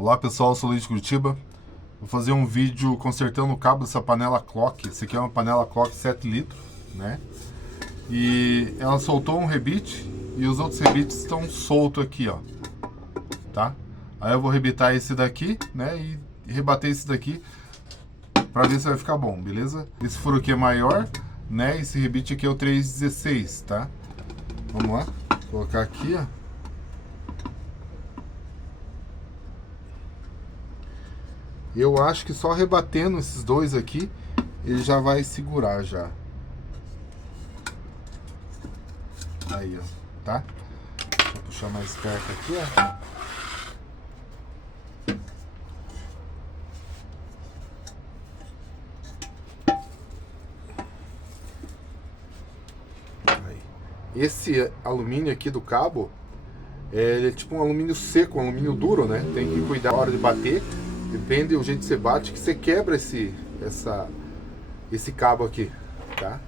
Olá pessoal, eu sou o Luiz de Curitiba. Vou fazer um vídeo consertando o cabo dessa panela Clock. Essa aqui é uma panela Clock 7 litros, né? E ela soltou um rebite e os outros rebites estão soltos aqui, ó. Tá? Aí eu vou rebitar esse daqui, né? E rebater esse daqui pra ver se vai ficar bom, beleza? Esse furo aqui é maior, né? Esse rebite aqui é o 316, tá? Vamos lá, vou colocar aqui, ó. Eu acho que só rebatendo esses dois aqui, ele já vai segurar já. Aí, ó, tá? Vou puxar mais perto aqui, ó. Aí. Esse alumínio aqui do cabo, ele é tipo um alumínio seco, um alumínio duro, né? Tem que cuidar na hora de bater. Depende do jeito que você bate, que você quebra esse cabo aqui, tá?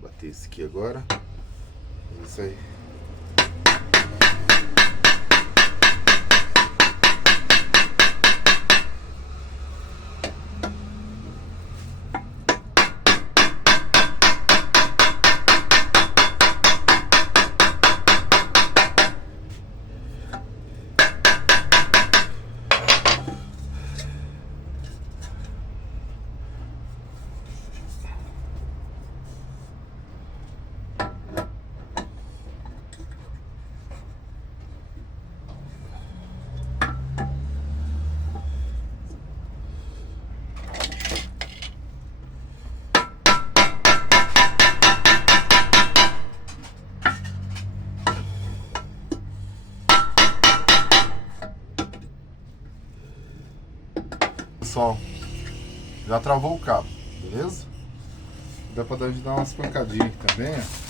Bater esse aqui agora. É isso aí. Pessoal, já travou o cabo, beleza? Dá pra dar umas pancadinhas aqui também, ó.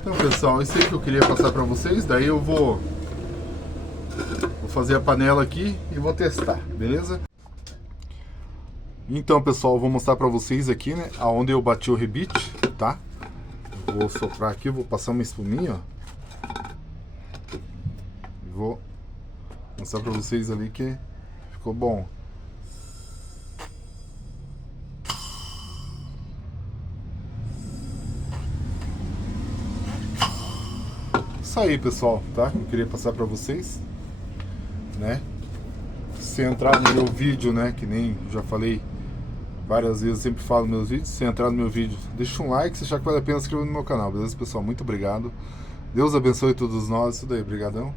Então pessoal, isso aí que eu queria passar pra vocês. Daí eu vou fazer a panela aqui e vou testar, beleza? Então pessoal, eu vou mostrar pra vocês aqui, né, aonde eu bati o rebite, tá? Vou soprar aqui, vou passar uma espuminha, ó. Vou mostrar pra vocês ali que ficou bom. Isso aí, pessoal, tá? Eu queria passar pra vocês, né? Se entrar no meu vídeo, né? Que nem já falei várias vezes, sempre falo nos meus vídeos. Se entrar no meu vídeo, deixa um like. Se achar que vale a pena, se inscreva no meu canal, beleza, pessoal? Muito obrigado. Deus abençoe todos nós. Isso daí, brigadão.